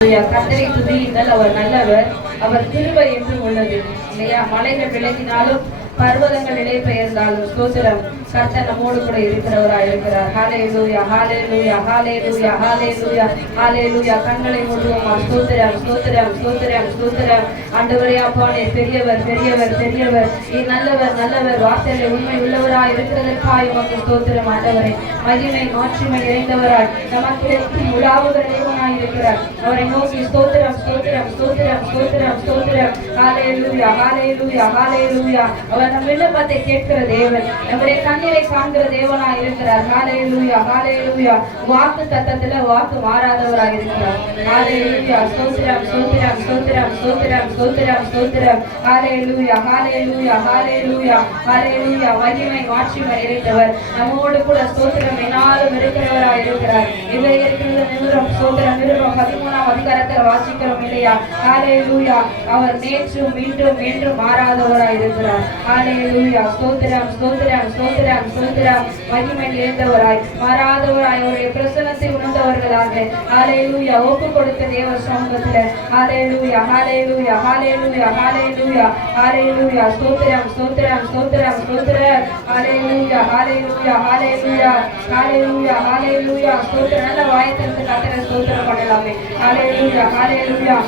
கர்த்தரை துதியுங்கள், அவர் நல்லவர், அவர் கிருபை என்றும் உள்ளது இல்லையா? மலைகள் விலகினாலும் பர்வதங்கள் நிலை பெயர்ந்தாலும் ஸ்தோத்திரம், கர்த்தர் நம்மோடு கூட இருக்கிறவராய் இருக்கிறார். ஹல்லேலூயா, ஹல்லேலூயா, ஹல்லேலூயா, ஹல்லேலூயா, ஹல்லேலூயா. கண்களை மூடுவோமா? ஸ்தோத்திரம், ஸ்தோத்திரம், ஸ்தோத்திரம், ஸ்தோத்திரம். ஆண்டவரே, அப்பா நீர் பெரியவர், பெரியவர், பெரியவர், நீர் நல்லவர், நல்லவர், வார்த்தையிலே உண்மை உள்ளவராய் இருக்கிறதற்காய் உமக்கு ஸ்தோத்திரம். ஆண்டவரே, மகிமை மாட்சிமை நிறைந்தவராய் நமக்கு உலாவுகிற தேவனாய் இருக்கிறார். அவரை நோக்கி ஸ்தோத்திரம், ஸ்தோத்திரம், ஸ்தோத்திரம், ஸ்தோத்திரம், ஸ்தோத்திரம். ஹல்லேலூயா, ஹல்லேலூயா, ஹல்லேலூயா. அவர் நம் விண்ணப்பத்தை கேட்கிற தேவன், நம்முடைய கண்ணீரை காண்கிற தேவனாய் இருக்கிறார். ஹல்லேலூயா, ஹல்லேலூயா. வாக்கு தத்தத்துல வாக்கு மாறாதவராய் இருக்கிறார். ஹல்லேலூயா, ஸ்தோத்திரம், ஸ்தோத்திரம், ஸ்தோத்திரம், ஸ்தோத்திரம், ஸ்தோத்திரம், ஸ்தோத்திரம். ஹல்லேலூயா, ஹல்லேலூயா, ஹல்லேலூயா, ஹல்லேலூயா. மகிமை மாட்சிமை நிறைந்தவர், நம்மோடு கூட ஸ்தோத்திரம் என்னாலும் இருக்கிறவராய் இருக்கிறார். இவையிருக்கிறது நிமிடம் ஸ்தோத்திரம் நிருபம் 13ஆம் அதிகாரத்தில் வாசிக்கிறோம் இல்லையா? ஹல்லேலூயா. அவர் நேற்றும் இன்றும் என்றும் மாறாதவராய் இருக்கிறார். ஹல்லேலூயா, ஸ்தோத்திரம், ஸ்தோத்திரம், ஸ்தோத்திரம், ஸ்தோத்திரம். மகிமை நிறைந்தவராய் மாறாதவராய் அவருடைய பிரசன்னத்தை உணர்ந்தவர்களாக ஹல்லேலூயா ஒப்பு கொடுத்த தேவ சமூகத்துல ஹல்லேலூயா, ஹல்லேலூயா, ஹல்லேலூயா, ஹல்லேலூயா, ஹல்லேலூயா. ஸ்தோத்திரம், ஸ்தோத்திரம், ஸ்தோத்திரம், ஸ்தோத்திரம். ஹல்லேலூயா, ஹல்லேலூயா, ஹல்லேலூயா, ஹல்லேலூயா, ஹல்லேலூயா. ஸ்தோத்திரம். நல்ல வாயத்திற்கு கர்த்தரை ஸ்தோத்திரம் பண்ணலாமே. ஹல்லேலூயா, ஹல்லேலூயா.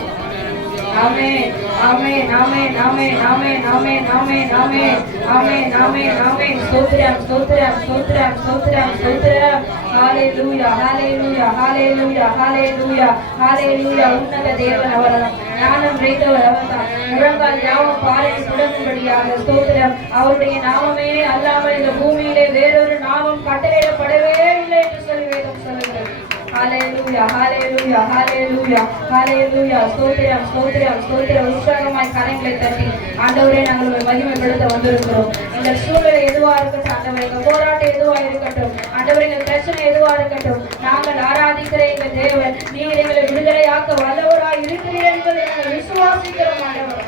ஆமென், ஆமென், ஆமென், ஆமென், ஆமென், ஆமென், ஆமென், ஆமென், ஆமென், ஆமென், ஆமென். ஸ்தோத்திரம், ஸ்தோத்திரம், ஸ்தோத்திரம், ஸ்தோத்திரம், ஸ்தோத்திரம். ஹல்லேலூயா, ஹல்லேலூயா, ஹல்லேலூயா, ஹல்லேலூயா, ஹல்லேலூயா. உன்னத தேவன் அவர்தான், ஞானம் நிறைந்தவர் அவர்தான். முழங்கால் யாவும் பாறையில் சுடங்கும்படியாக ஸ்தோத்திரம். அவருடைய நாமமே அல்லாமல் இந்த பூமியிலே வேறொரு நாமம் கட்டளையிடப்படவே இல்லை என்று சொல்லி வேதம் சொல்லுகிறது. ஹல்லேலூயா, ஹல்லேலூயா, ஹல்லேலூயா, ஹல்லேலூயா. ஸ்தோத்திரம், ஸ்தோத்திரம், ஸ்தோத்திரம். உற்சாகமாய் கரங்களை தட்டி ஆண்டவரே நாங்கள் மகிமைப்படுத்த வந்திருக்கிறோம். இந்த சூழ்நிலை எதுவா இருக்கட்டும் ஆண்டவரே, எங்க போராட்டம் எதுவா இருக்கட்டும் ஆண்டவரே, எங்கள் பிரச்சனை எதுவா இருக்கட்டும், நாங்கள் ஆராதிக்கிற எங்கள் தேவன் நீர் எங்களை விடுதலையாக்க வல்லவராய் இருக்கிறீர் என்பதை நாங்கள் விசுவாசிக்கிறோம் ஆண்டவர்.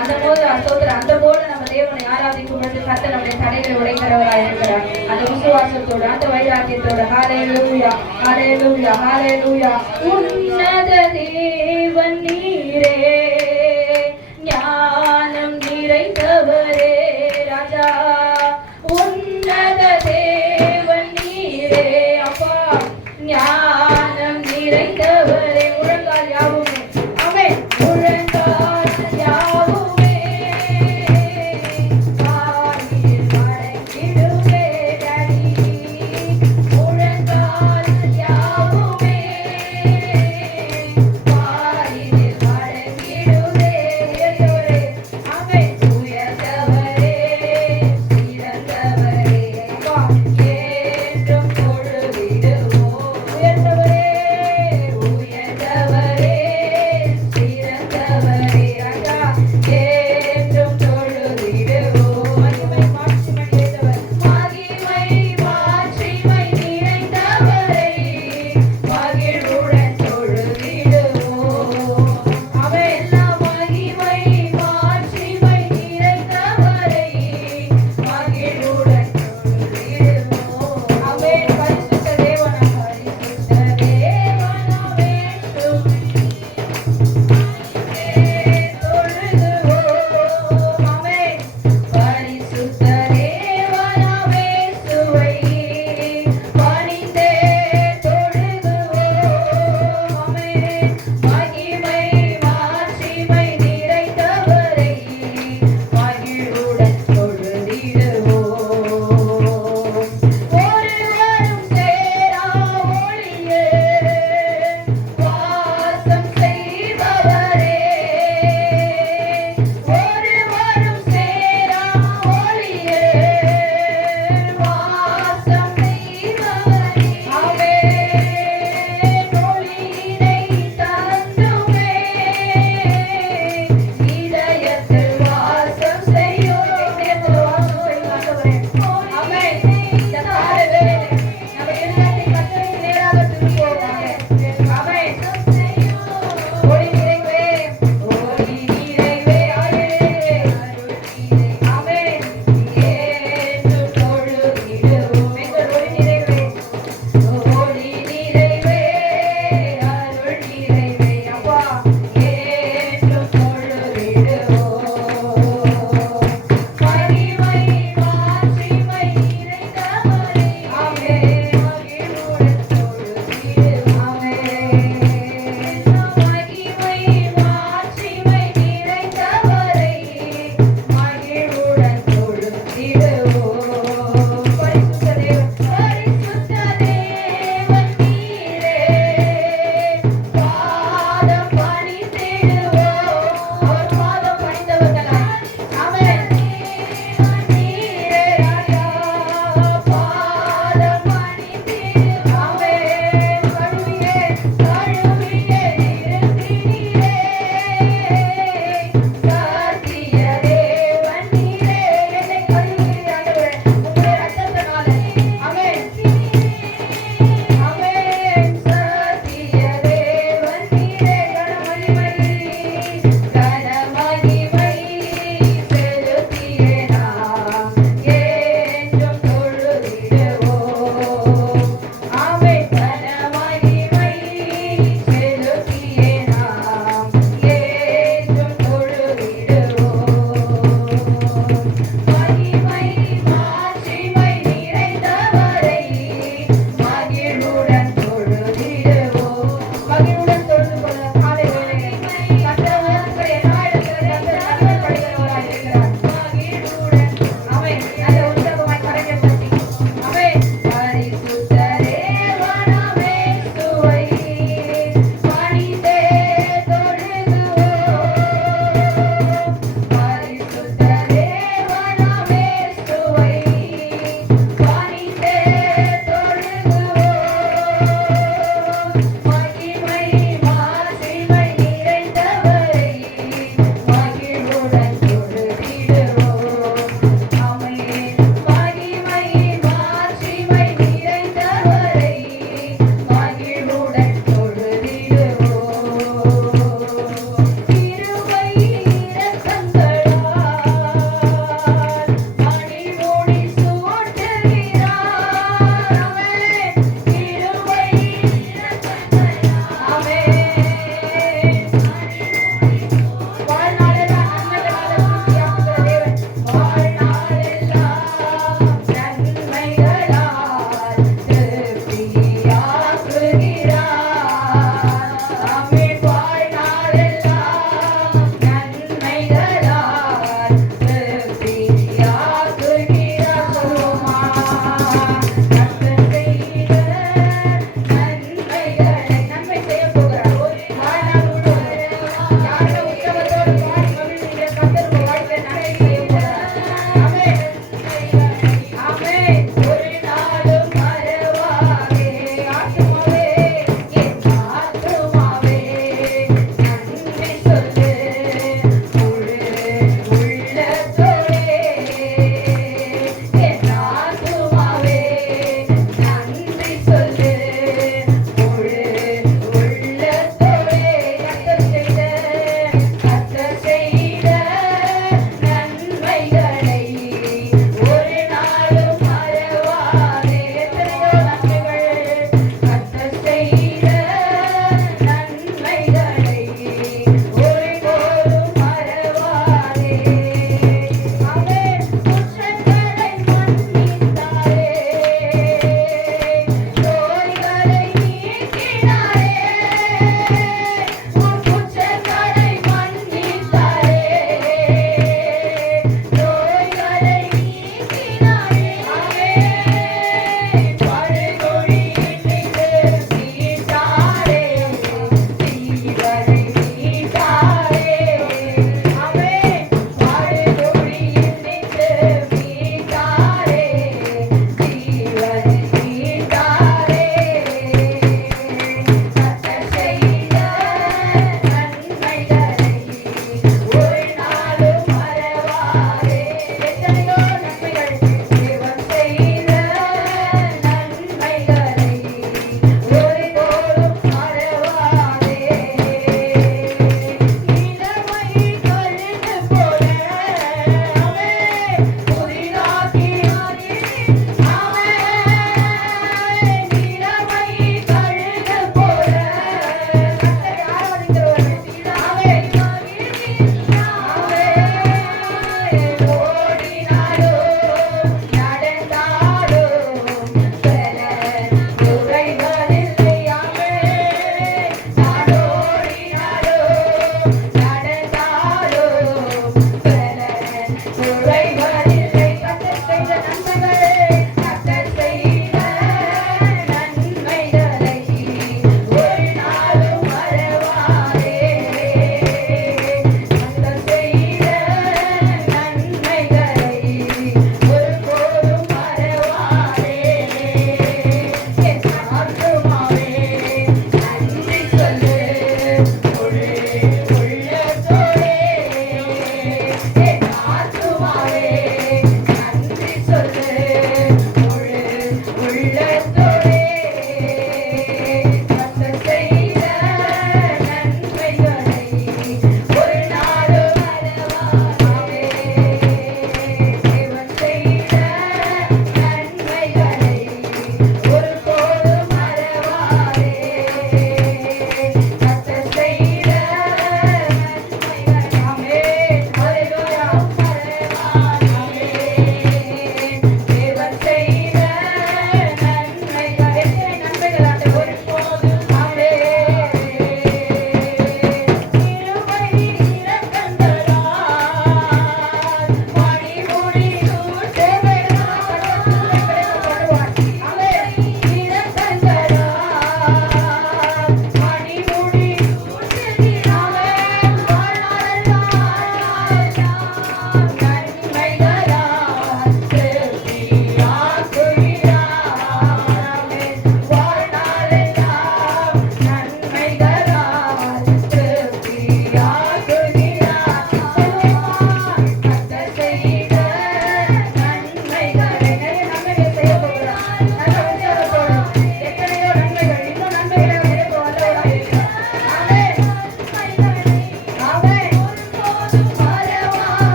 அந்த போது ஸ்தோத்திரம், அந்த போது நம்ம தேவனை ஆராதிக்கும் பொழுது கர்த்தர் நம்முடைய தடைகளை உடைக்கிறவராய் இருக்கிறார். அந்த விசுவாசத்தோடு அந்த வைராக்கியத்தோடு ஹல்லேலூயா, ஹல்லேலூயா, ஹல்லேலூயா. உன்னத தேவன் நீரே, ஞானம் நிறைந்தவரே ராஜா. உன்னத தேவன் நீரே அப்பா, ஞானம் நிறைந்தவரே. முழங்கால் யாவுமே ஆமென், முழங்கால் யாவுமே ஆதியில் வணங்கிடுவே டாடி. முழங்கால் யாவுமே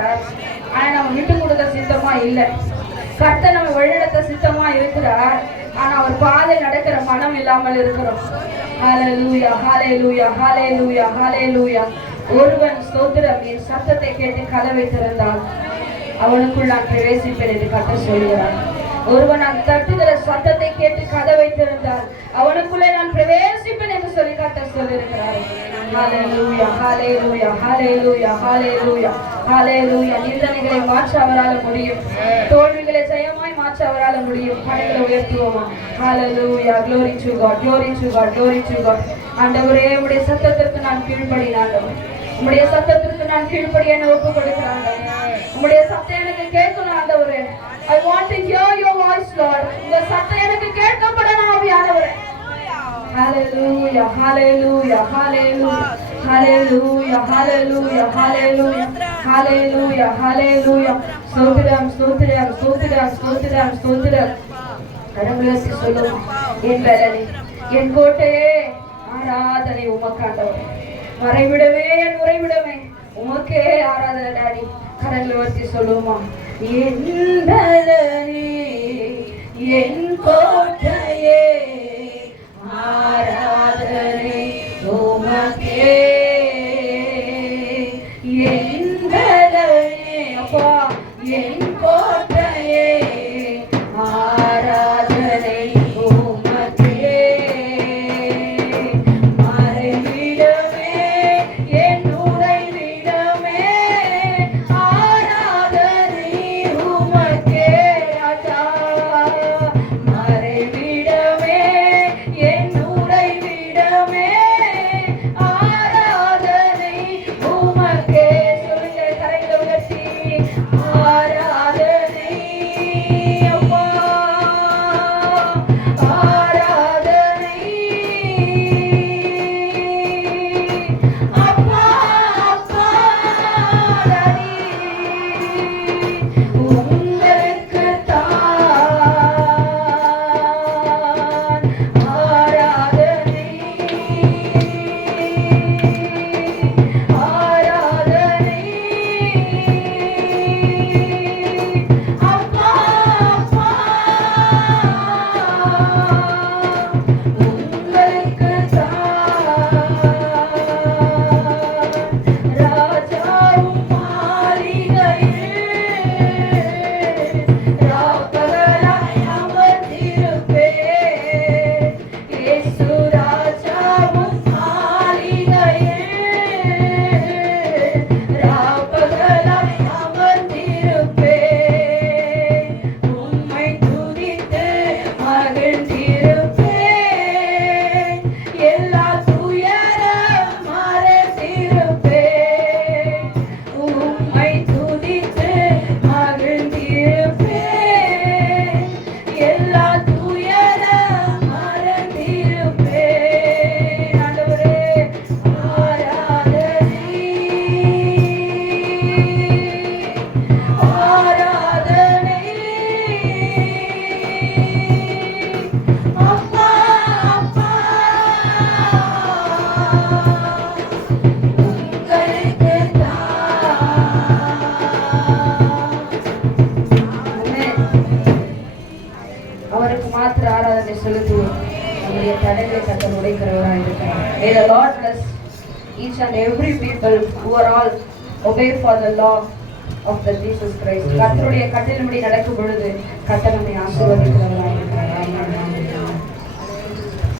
இருக்கிறார். ஆனா நம்ம விட்டு கொடுக்க சித்தமா இல்லை. கர்த்தர் நம்ம வழிநடத்த சித்தமா இருக்கிறார். ஆனா அவர் பாதை நடக்கிற மனம் இல்லாமல் இருக்கிறோம். ஹல்லேலூயா, ஹல்லேலூயா, ஹல்லேலூயா, ஹல்லேலூயா. ஒருவன் ஸ்தோத்திரம் என் சத்தத்தை கேட்டு கதவை திறந்தால் அவனுக்குள் நான் பிரவேசிப்பேன் என்று கர்த்தர் சொல்கிறார். ஒருவன் நான் தட்டுகிற சத்தத்தை கேட்டு கதவை திறந்தால் அவனுக்குள்ளே நான் பிரவேசிப்பேன் என்று சொல்லி கர்த்தர் சொல்லியிருக்கிறார். ஹல்லேலூயா, ஹல்லேலூயா, ஹல்லேலூயா, ஹல்லேலூயா, ஹல்லேலூயா. நிந்தனைகளை மாற்ற அவரால் முடியும். தோல்விகளை ஜெயமாய் மாற்ற அவரால் முடியும். கரங்களை உயர்த்துவோமா? ஹல்லேலூயா. glory to God, glory to God, glory to God. ஆண்டவரே, உம்முடைய சத்தத்திற்கு நான் கீழ்ப்படினேன். உம்முடைய சத்தத்திற்கு நான் கீழ்ப்படிய ஒப்பு கொடுக்கிறேன். உம்முடைய சத்தம் எனக்கு கேட்கணும் ஆண்டவரே. I want to hear your voice, Lord. உங்க சத்தம் எனக்கு கேட்கப்படணும் ஆவியானவரே. Hallelujah, hallelujah, hallelujah, hallelujah, hallelujah, hallelujah, hallelujah, hallelujah. ஸ்தோத்திரம், ஸ்தோத்திரம், ஸ்தோத்திரம், ஸ்தோத்திரம், ஸ்தோத்திரம். கரங்களை சொல்லுவோம். என் பலனே, என் கோட்டையே, ஆராதனை உமக்கு ஆண்டவரே. மறைவிடமே, என் உறைவிடமே, உமக்கே ஆராதனை டாடி. கரங்களை வச்சு சொல்லுவோமா? என் பலனே, என் கோட்டையே, ஆராதனை உமக்கே. என் பலனே, அப்பா, என் கோட்டையே, ஆராதனை உமக்கே. மறைவிடமே, என் உறைவிடமே, ஆராதனை உமக்கே. ராஜா, மறைவிடமே, என் உறைவிடமே, ஆராதனை உமக்கே. சொல்லுங்க கரைகளை உயர்த்தி. ஆராதனை அப்பா, ஆராதனை அப்பா, அப்பா டாடி. உங்களுக்கு தான் ஆராதனை, ஆராதனை அப்பா, அப்பா. உங்களுக்கு தான் ராஜாவும் மாளிகையில் ராப்பகலாய் அமர்ந்திருப்பேன். இயேசு ராஜாவும் மாளிகையில் ராப்பகலாய் அமர்ந்திருப்பேன். உம்மை துதித்து மகிழ்ந்திருப்பேன். எல்லா துயரம் மறந்திருப்பேன். உம்மை துதித்து மகிழ்ந்திருப்பேன். எல்லா துயரம் மறந்திருப்பேன். ஆண்டவரே, ஆராதனை, ஆராதனை அப்பா, அப்பா. உங்களுக்கு அவருக்கு மாத்திர ஆராதனை செலுத்துவோம். நம்முடைய தடைகளை கர்த்தர் உடைக்கிறவராக இருக்கிறார். May the Lord bless each and every people who are all obey for the law of the Jesus Christ. கர்த்தருடைய கட்டளையின்படி நடக்கும் பொழுது கர்த்தர் நம்மை ஆசீர்வதிக்கிறவராக